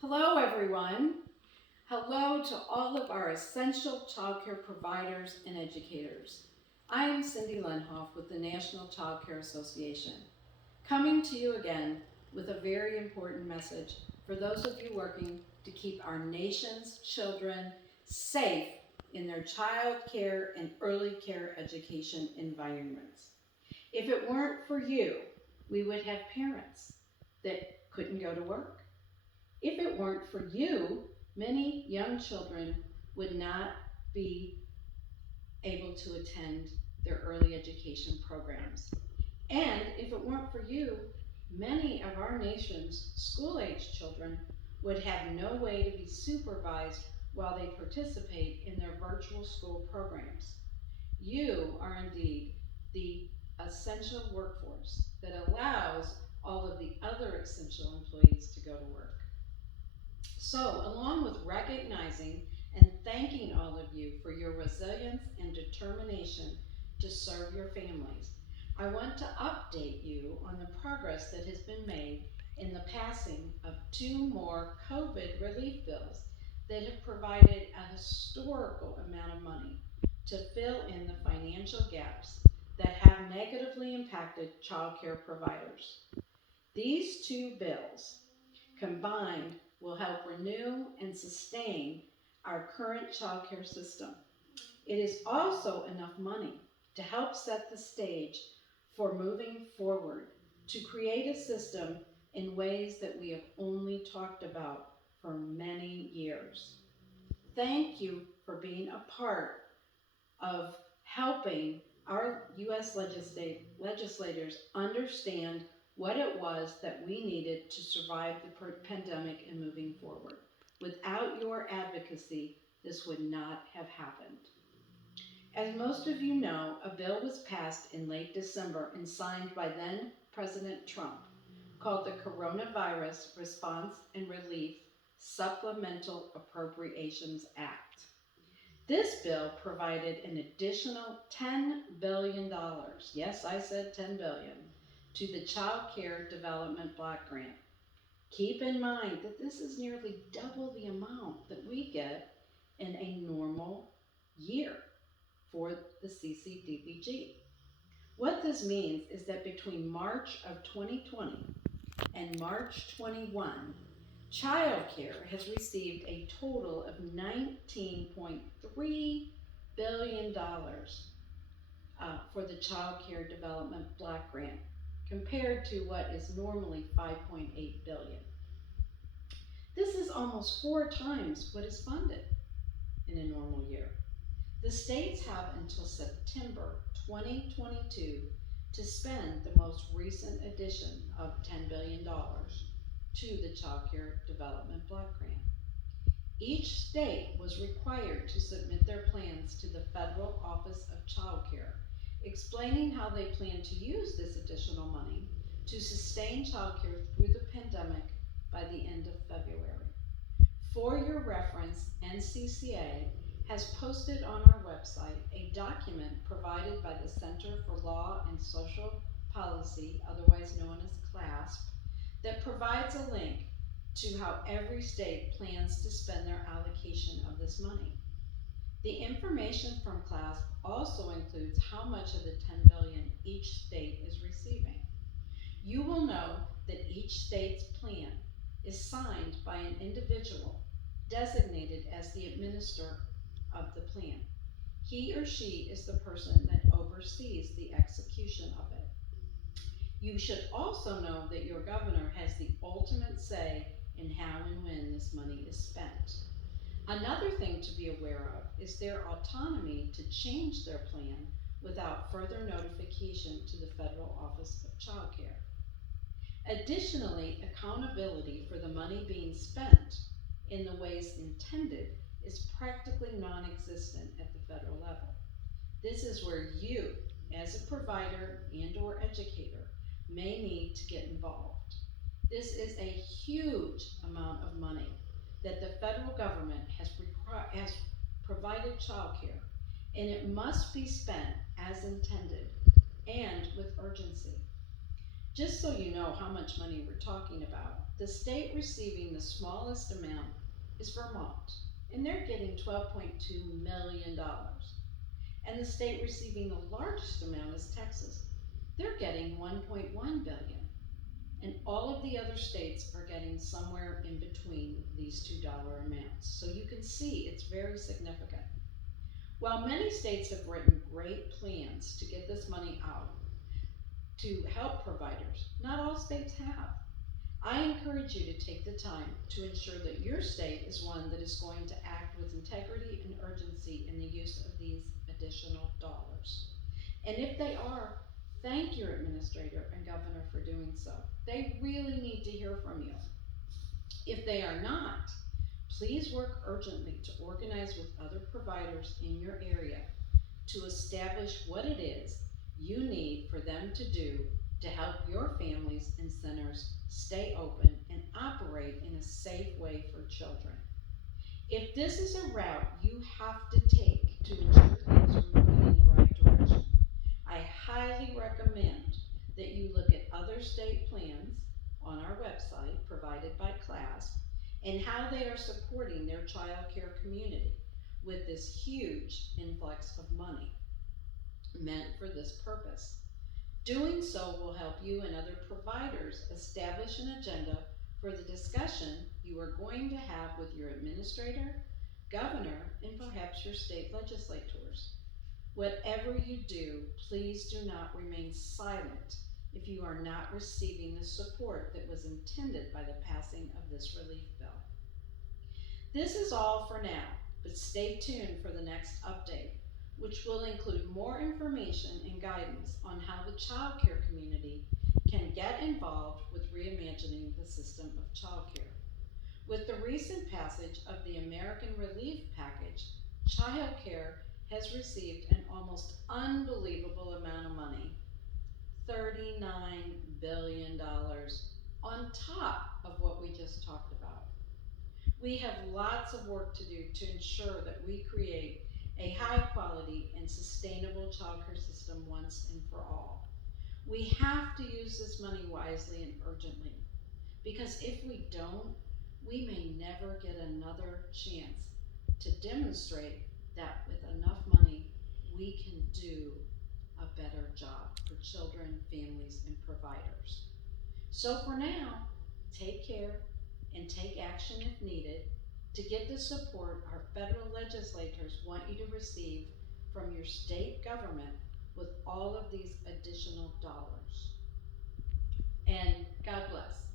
Hello, everyone. Hello to all of our essential childcare providers and educators. I am Cindy Lehnhoff with the National Child Care Association, coming to you again with a very important message for those of you working to keep our nation's children safe in their child care and early care education environments. If it weren't for you, we would have parents that couldn't go to work. If it weren't for you, many young children would not be able to attend their early education programs. And if it weren't for you, many of our nation's school-age children would have no way to be supervised while they participate in their virtual school programs. You are indeed the essential workforce that allows all of the other essential employees to go to work. So, along with recognizing and thanking all of you for your resilience and determination to serve your families, I want to update you on the progress that has been made in the passing of two more COVID relief bills that have provided a historical amount of money to fill in the financial gaps that have negatively impacted childcare providers. These two bills combined will help renew and sustain our current childcare system. It is also enough money to help set the stage for moving forward to create a system in ways that we have only talked about for many years. Thank you for being a part of helping our U.S. legislators understand what it was that we needed to survive the pandemic and moving forward. Without your advocacy, this would not have happened. As most of you know, a bill was passed in late December and signed by then President Trump called the Coronavirus Response and Relief Supplemental Appropriations Act. This bill provided an additional $10 billion, yes, I said $10 billion, to the Child Care Development Block Grant. Keep in mind that this is nearly double the amount that we get in a normal year for the CCDBG. What this means is that between March of 2020 and March 21, childcare has received a total of $19.3 billion for the Child Care Development Block Grant, compared to what is normally $5.8 billion. This is almost 4 times what is funded in a normal year. The states have until September 2022 to spend the most recent addition of $10 billion to the Child Care Development Block Grant. Each state was required to submit their plans to the Federal Office of Child Care, explaining how they plan to use this additional money to sustain child care through the pandemic by the end of February. For your reference, NCCA has posted on our website a document provided by the Center for Law and Social Policy, otherwise known as CLASP, that provides a link to how every state plans to spend their allocation of this money. The information from CLASP also includes how much of the $10 billion each state is receiving. You will know that each state's plan is signed by an individual designated as the administrator of the plan. He or she is the person that oversees the execution of it. You should also know that your governor has the ultimate say in how and when this money is spent. Another thing to be aware of is their autonomy to change their plan without further notification to the Federal Office of Child Care. Additionally, accountability for the money being spent in the ways intended is practically non-existent at the federal level. This is where you, as a provider and or educator, may need to get involved. This is a huge amount of money that the federal government has provided childcare, and it must be spent as intended and with urgency. Just so you know how much money we're talking about, the state receiving the smallest amount is Vermont, and they're getting $12.2 million. And the state receiving the largest amount is Texas. They're getting $1.1 billion. And all of the other states are getting somewhere in between these $2 amounts. So you can see it's very significant. While many states have written great plans to get this money out to help providers, not all states have. I encourage you to take the time to ensure that your state is one that is going to act with integrity and urgency in the use of these additional dollars. And if they are, thank your administrator and governor for doing so. They really need to hear from you. If they are not, please work urgently to organize with other providers in your area to establish what it is you need for them to do to help your families and centers stay open and operate in a safe way for children. If this is a route you have to take to ensure things are moving in the right direction, I highly recommend that you look at other state plans on our website provided by CLASP and how they are supporting their child care community with this huge influx of money meant for this purpose. Doing so will help you and other providers establish an agenda for the discussion you are going to have with your administrator, governor, and perhaps your state legislators. Whatever you do, please do not remain silent if you are not receiving the support that was intended by the passing of this relief bill. This is all for now, but stay tuned for the next update, which will include more information and guidance on how the child care community can get involved with reimagining the system of child care. With the recent passage of the American Relief Package, child care has received an almost unbelievable amount of money, $39 billion on top of what we just talked about. We have lots of work to do to ensure that we create a high quality and sustainable childcare system once and for all. We have to use this money wisely and urgently, because if we don't, we may never get another chance to demonstrate that with enough money, we can do a better job for children, families, and providers. So for now, take care and take action if needed to get the support our federal legislators want you to receive from your state government with all of these additional dollars. And God bless.